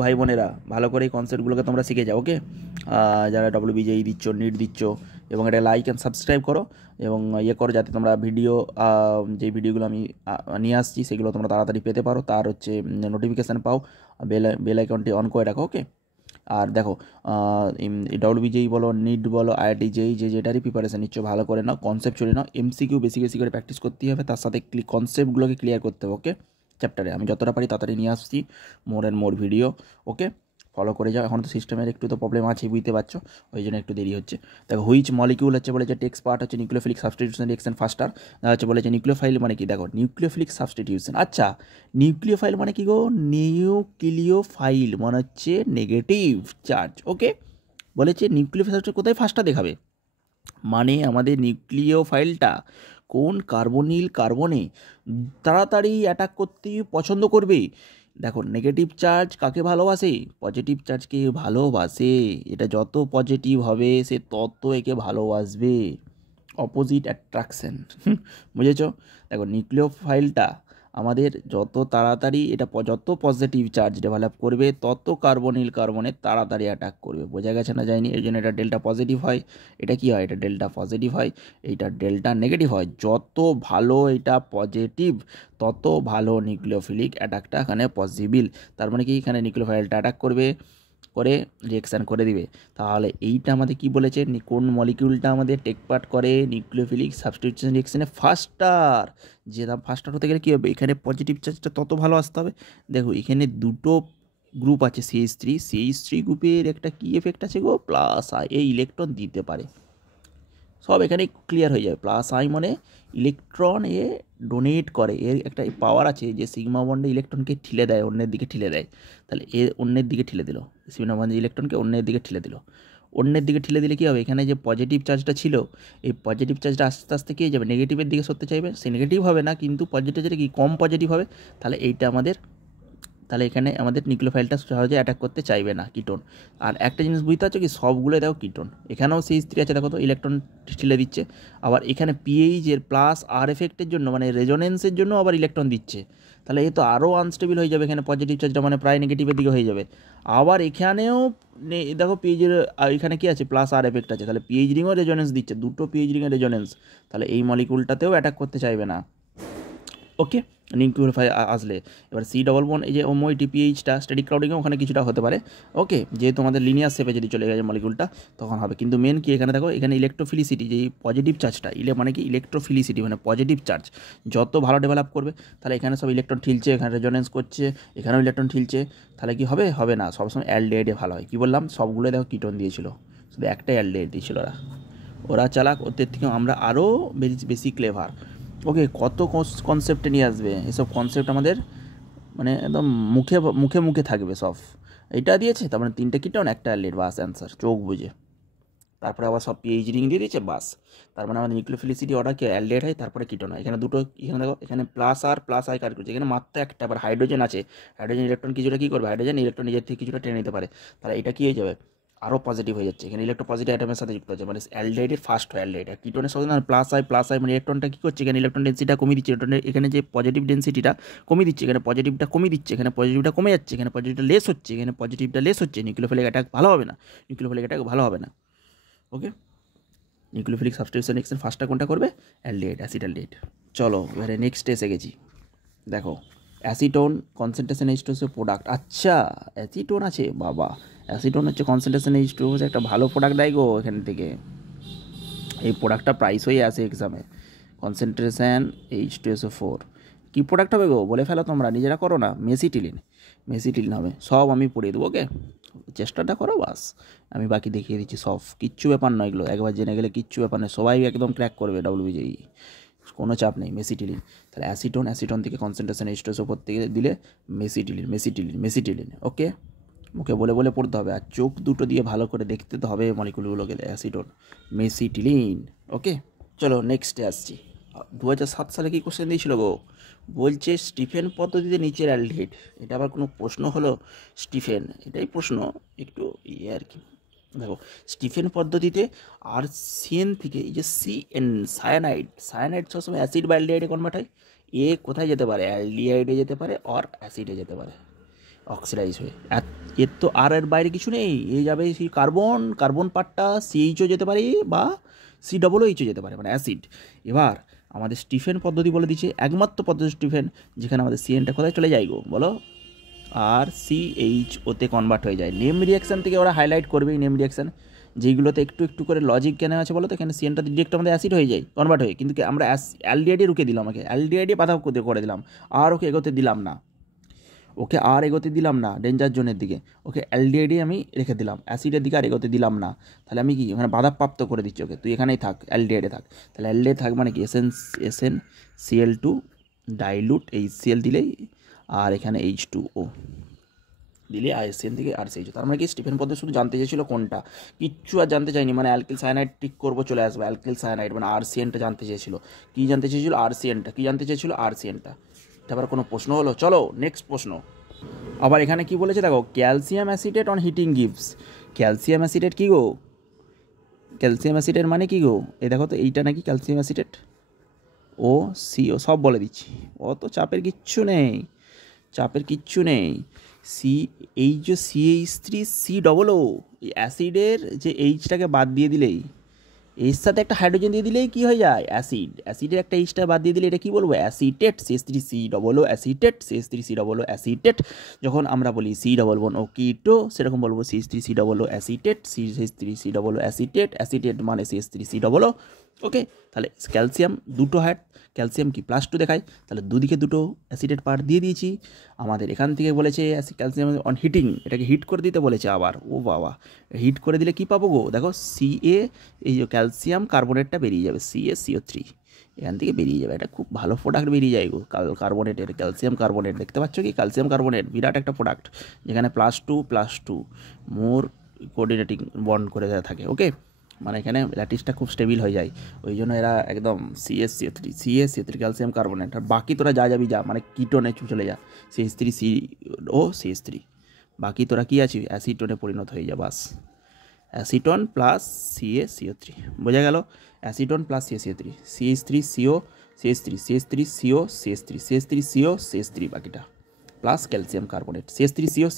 ভাই বোনেরা ভালো করে এই কনসেপ্টগুলোকে তোমরা শিখে যাও। ওকে, যারা ডব্লিউবিজেই দিচ্ছ, নিট দিচ্ছ, এবং এটা লাইক অ্যান্ড সাবস্ক্রাইব করো এবং ইয়ে করো যাতে তোমরা ভিডিও যে ভিডিওগুলো আমি নিয়ে আসছি সেগুলো তোমরা তাড়াতাড়ি পেতে পারো, তার হচ্ছে নোটিফিকেশান পাও, বেল আইকনটি অন করে রাখো। ওকে, আর দেখো ডব্লিউবিজেই বলো, নিট বলো, আইআইটি জেই যেটারই প্রিপারেশান নিচ্ছ ভালো করে নাও, কনসেপ্ট চলে নাও, এমসিকিউ বেশি বেশি করে প্র্যাকটিস করতেই হবে, তার সাথে কনসেপ্টগুলোকে ক্লিয়ার করতে হবে। ওকে, চ্যাপ্টারে আমি যতটা পারি তাড়াতাড়ি নিয়ে আসছি more and more video. Okay, follow করে যাও। এখন তো সিস্টেমের একটু তো প্রবলেম আছে, বুঝতে পারছো, ওই জন্য একটু দেরি হচ্ছে। দেখো হুইচ মলিকিউল হচ্ছে বলেছে টেক্সট পার্ট হচ্ছে নিউক্লিওফিলিক সাবস্টিটিউশন রিঅ্যাকশন ফাস্টার, হচ্ছে বলেছে নিউক্লিওফাইল মানে কি, দেখো নিউক্লিওফিলিক সাবস্টিটিউশন। আচ্ছা, নিউক্লিওফাইল মানে কি গো? নিউক্লিওফাইল মানে হচ্ছে নেগেটিভ চার্জ। ওকে, বলেছে নিউক্লিওফাইল কোথায় ফাস্টটা দেখাবে, মানে আমাদের নিউক্লিওফাইলটা কোন কার্বনিল কার্বনে তাড়াতাড়ি অ্যাটাক করতে পছন্দ করবে। দেখো নেগেটিভ চার্জ কাকে ভালোবাসে? পজিটিভ চার্জকে ভালোবাসে। এটা যত পজিটিভ হবে সে তত একে ভালোবাসবে, অপোজিট অ্যাট্রাকশন। বুঝেছ? দেখো নিউক্লিওফাইলটা আমাদের যত তাড়াতাড়ি এটা যত পজিটিভ চার্জ ডেভেলপ করবে তত কার্বনিল কার্বনে তাড়াতাড়ি অ্যাটাক করবে। বোঝা গেছে না যায়নি? এই জন্য এটা ডেল্টা পজিটিভ হয়, এটা কি হয়, এটা ডেল্টা পজিটিভ হয়, এইটা ডেল্টা নেগেটিভ হয়। যত ভালো এটা পজিটিভ তত ভালো নিউক্লিওফিলিক অ্যাটাকটা এখানে পসিবল। তার মানে কি, এখানে নিউক্লিওফাইলটা অ্যাটাক করবে, করে রিঅ্যাকশান করে দিবে। তাহলে এইটা আমাদের কি বলেছে, কোন মলিকিউলটা আমাদের টেক পার্ট করে নিউক্লিওফিলিক সাবস্টিটিউশন রিঅ্যাকশনে ফাস্টার। যে ফাস্টার হতে গেলে কী হবে, এখানে পজিটিভ চার্জটা তত ভালো আসতে হবে। দেখো এখানে দুটো গ্রুপ আছে, CH3 গ্রুপের একটা কি এফেক্ট আছে গো, প্লাস আই, এই ইলেকট্রন দিতে পারে। সব এখানে ক্লিয়ার হয়ে যাবে। প্লাস আই মানে ইলেকট্রন এ ডোনেট করে, এর একটা পাওয়ার আছে যে সিগমা বন্ডে ইলেকট্রনকে ঠেলে দেয়, অন্যের দিকে ঠেলে দেয়। তাহলে এ অন্যের দিকে ঠেলে দিল, সিগমা বন্ডে ইলেকট্রনকে অন্যের দিকে ঠেলে দিল। অন্যের দিকে ঠেলে দিলে কী হবে, এখানে যে পজিটিভ চার্জটা ছিল এই পজিটিভ চার্জটা আস্তে আস্তে কী হয়ে যাবে, নেগেটিভের দিকে সরতে চাইবে। সে নেগেটিভ হবে না, কিন্তু পজিটিভ চার্জটা কি কম পজিটিভ হবে। তাহলে এইটা আমাদের, তাহলে এখানে আমাদের নিউক্লিওফাইলটা সহজে অ্যাটাক করতে চাইবে না, কিটোন। আর একটা জিনিস বুঝতে পারছো কি, সবগুলো দেখো কিটোন, এখানেও CH3 আছে, দেখো তো ইলেকট্রন ঠেলে দিচ্ছে। আবার এখানে পিএইচ এর প্লাস আর এফেক্টের জন্য মানে রেজোনেন্সের জন্য আবার ইলেকট্রন দিচ্ছে। তাহলে এ তো আরও আনস্টেবল হয়ে যাবে, এখানে পজিটিভ চার্জটা মানে প্রায় নেগেটিভের দিকে হয়ে যাবে। আবার এখানেও দেখো পিএইচের এখানে কি আছে, প্লাস আর এফেক্ট আছে, তাহলে পিএইচ রিংও রেজোনেন্স দিচ্ছে, দুটো পিএইচ রিংয়ের রেজোনেন্স। তাহলে এই মলিকুলটাতেও অ্যাটাক করতে চাইবে না। ওকে, নিউক্লিওফাইল আসলে এবার C ডবল বন্ড, এই যে ওমোইটি পিএইচটা স্ট্যাটিক ক্রাউডিংয়ে ওখানে কিছুটা হতে পারে। ওকে, যেহেতু আমাদের লিনিয়ার শেপে যদি চলে গেছে মলিকুলটা তখন হবে। কিন্তু মেন কি, এখানে দেখো এখানে ইলেকট্রোফিলিসিটি, যে পজিটিভ চার্জটা মানে কি ইলেকট্রোফিলিসিটি মানে পজিটিভ চার্জ যত ভালো ডেভেলপ করবে, তাহলে এখানে সব ইলেকট্রন ঠিলছে, এখানে রেজোনেন্স করছে, এখানেও ইলেকট্রন ঠিলছে, তাহলে কি হবে, হবে না। সবসময় অ্যালডিহাইডে ভালো হয়। কী বললাম, সবগুলো দেখো কিটোন দিয়েছিল, শুধু একটাই অ্যালডিহাইড দিয়েছিল। ওরা চালাক, ওদের থেকেও আমরা আরও বেশি ক্লেভার। ওকে, কত কনসেপ্টে নিয়ে আসবে, এসব কনসেপ্ট আমাদের মানে একদম মুখে মুখে মুখে থাকবে সব। এইটা দিয়েছে, তার মানে 3টে কিটোন, একটা অ্যালডিহাইড, বাস অ্যান্সার, চোখ বুঝে। তারপরে আবার সব পিএইচ রিং দিয়ে দিয়েছে, বাস। তার মানে আমাদের নিউক্লিওফিলিসিটি অর্ডার কি অ্যালডিহাইড হয়, তারপরে কিটোন হয়। এখানে দুটো, এখানে দেখো এখানে প্লাস আর প্লাস আই কাজ করছে, এখানে মাত্র একটা। আবার হাইড্রোজেন আছে, হাইড্রোজেন ইলেকট্রন কিছুটা কী করবে, হাইড্রোজেন ইলেকট্রন নিজের থেকে কিছুটা টেনে নিতে পারে। তাহলে এটা কী হয়ে যাবে, আরও পজিটিভ হয়ে যাচ্ছে, এখানে ইলেকট্রো পজিটিভ অ্যাটমের সাথে যুক্ত হচ্ছে, মানে অ্যালডিহাইডের ফার্স্ট হয় অ্যালডিহাইড। আর কিটোনের সাথে না প্লাস আই মানে ইলেকট্রনটা কী করছে, এখানে ইলেকট্রন ডেন্সিটিটা কমিয়ে দিচ্ছে, ইলেকট্রনের এখানে যে পজিটিভ ডেন্সিটিটা কমিয়ে দিচ্ছে, এখানে পজিটিভটা কমিয়ে দিচ্ছে, এখানে পজিটিভটা কমে যাচ্ছে, এখানে পজিটিভটা লেস হচ্ছে, এখানে পজিটিভটা লেস হচ্ছে। নিউক্লিওফিলিক অ্যাটাক ভালো হবে না, নিউক্লিওফিলিক অ্যাটাক ভালো হবে না। ওকে, নিউক্লিওফিলিক সাবস্টিটিউশন রিঅ্যাকশন ফার্স্টটা কোনটা করবে, অ্যালডিহাইড, অ্যাসিটালডিহাইড। চলো এবারে নেক্সট এসে গেছি। দেখো অ্যাসিটোন কনসেন্ট্রেশন H2 প্রোডাক্ট। আচ্ছা, অ্যাসিটোন আছে, বাবা অ্যাসিটোন হচ্ছে কনসেন্ট্রেশন H2 হচ্ছে একটা ভালো প্রোডাক্ট দেয় গো এখান থেকে। এই প্রোডাক্টটা প্রাইস হয়ে আসে এক্সামে, কনসেন্ট্রেশন H2SO4 কী প্রোডাক্ট হবে গো, বলে ফেলো তোমরা, নিজেরা করো না। মেসিটিলিন হবে, সব আমি পড়িয়ে দেবো। ওকে, চেষ্টাটা করো, বাস আমি বাকি দেখিয়ে দিচ্ছি সব। কিচ্ছু ব্যাপার নয় এগুলো, একবার জেনে গেলে কিচ্ছু ব্যাপার নয়, সবাই একদম ক্র্যাক করবে ডব্লিউবিজেই, কোনো চাপ নেই। মেসিটিলিন, তাহলে অ্যাসিটোন থেকে কনসেন্ট্রেশন H2SO4 থেকে দিলে মেসিটিলিন। ওকে, মুখে বলে বলে পড়তে হবে, আর চোখ দুটো দিয়ে ভালো করে দেখতে তো হবে মলিকুলগুলোকে। অ্যাসিটোন, মেসিটিলিন। ওকে, চলো নেক্সটে আসছি। 2007 সালে কি কোশ্চেন দিয়েছিল গো, বলছে স্টিফেন পদ্ধতিতে নিচের অ্যালডিহাইড। এটা আবার কোনো প্রশ্ন হলো, স্টিফেন এটাই প্রশ্ন, একটু ইয়ে আর কি। দেখো স্টিফেন পদ্ধতিতে আর সিএন থেকে এই যে CN সায়ানাইড সবসময় অ্যাসিড বা অ্যালডিহাইডে কনভার্ট হয়। এ কোথায় যেতে পারে, অ্যালডিহাইডে যেতে পারে আর অ্যাসিডে যেতে পারে। অক্সিডাইজ হয়ে এর তো আর এর বাইরে কিছু নেই, এ যাবে সেই কার্বন পার্টটা সিএইচও যেতে পারে বা COOHও যেতে পারে, মানে অ্যাসিড। এবার আমাদের স্টিফেন পদ্ধতি বলে দিচ্ছে, একমাত্র পদ্ধতি স্টিফেন যেখানে আমাদের CNটা কোথায় চলে যায় গো বলো, আর CHOতে কনভার্ট হয়ে যায়। নেম রিয়াকশান থেকে ওরা হাইলাইট করবেই নেম রিয়াকশান, যেইগুলোতে একটু একটু করে লজিক কেন আছে বলো তো, এখানে CNটা ডিরেক্ট আমাদের অ্যাসিড হয়ে যায়, কনভার্ট হয়ে, কিন্তু আমরা অ্যালডিহাইডে রুকে দিলাম, ওকে অ্যালডিহাইডে বাধা করে দিলাম, আর ওকে এগোতে দিলাম না, ডেঞ্জার জোনের দিকে, ওকে অ্যালডিহাইডে আমি রেখে দিলাম, অ্যাসিডের দিকে আর এগোতে দিলাম না। তাহলে আমি কি ওখানে বাধাপ্রাপ্ত করে দিচ্ছি, ওকে তুই এখানেই থাক, অ্যালডিহাইডে থাক। তাহলে অ্যালডিহাইডে থাক মানে কি SnCl2 ডাইলুট HCl দিলেই, আর এখানে H2O দিলে ISCN থেকে RCH। তার মানে কি স্টিফেন পদ্ধতি শুধু জানতে চেয়েছিল কোনটা, কিচ্ছু আর জানতে চাইনি, মানে অ্যালকিল সায়ানাইড টিক করবো চলে আসবে, অ্যালকিল সায়ানাইড মানে RCNটা জানতে চেয়েছিল। কী জানতে চেয়েছিল? RCNটা। এটা আবার কোনো প্রশ্ন হলো? চলো নেক্সট প্রশ্ন। আবার এখানে কি বলেছে দেখো, calcium acetate on heating gives. Calcium acetate কী গো, ক্যালসিয়াম অ্যাসিটেট মানে কি গো, এই দেখো তো এইটা নাকি ক্যালসিয়াম অ্যাসিটেট, CO সব বলে দিচ্ছি, অত চাপের কিচ্ছু নেই। এই যে CH3COO, এই অ্যাসিডের যে এইচটাকে বাদ দিয়ে দিলেই, এর সাথে একটা হাইড্রোজেন দিয়ে দিলেই কী হয়ে যায়, অ্যাসিডের একটা এইচটা বাদ দিয়ে দিলে এটা কী বলবো, অ্যাসিটেট, CH3COO অ্যাসিটেট। যখন আমরা বলি C11O কিটো, সেরকম বলবো CH3COO অ্যাসিটেট, অ্যাসিটেট মানে CH3COO। ওকে, তাহলে ক্যালসিয়াম দুটো ক্যালসিয়াম কি +2 দেখায়, তাহলে দুদিকে দুটো অ্যাসিডেট পার্ট দিয়ে দিয়েছি। আমাদের এখান থেকে বলেছে ক্যালসিয়াম অন হিটিং, এটাকে হিট করে দিতে বলেছে আবার, ও বাবা, হিট করে দিলে কি পাবো গো, দেখো এই যে ক্যালসিয়াম কার্বনেটটা বেরিয়ে যাবে, CaCO3 এখান থেকে বেরিয়ে যাবে, এটা খুব ভালো প্রোডাক্ট বেরিয়ে যায় গো, কার্বনেটের, ক্যালসিয়াম কার্বনেট, দেখতে পাচ্ছ কি, ক্যালসিয়াম কার্বনেট বিরাট একটা প্রোডাক্ট, যেখানে +2 মোর কোঅর্ডিনেটিং বন্ড করে দেওয়া থাকে। ওকে, মানে এখানে ল্যাটিসটা খুব স্টেবিল হয়ে যায়, ওই জন্য এরা একদম CaCO3 ক্যালসিয়াম কার্বনেট। আর বাকি তোরা যাবি মানে কিটোনে চলে যা, CH3CO, বাকি তোরা কী আছিস, অ্যাসিটোনে পরিণত হয়ে যা, বাস অ্যাসিটন প্লাস CaCO3, বোঝা গেল, অ্যাসিটন প্লাস CaCO3, CH3CO, বাকিটা প্লাস ক্যালসিয়াম কার্বনেট, CH3CO,